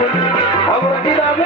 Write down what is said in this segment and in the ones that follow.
বহুতি কত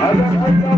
হাজার হাজার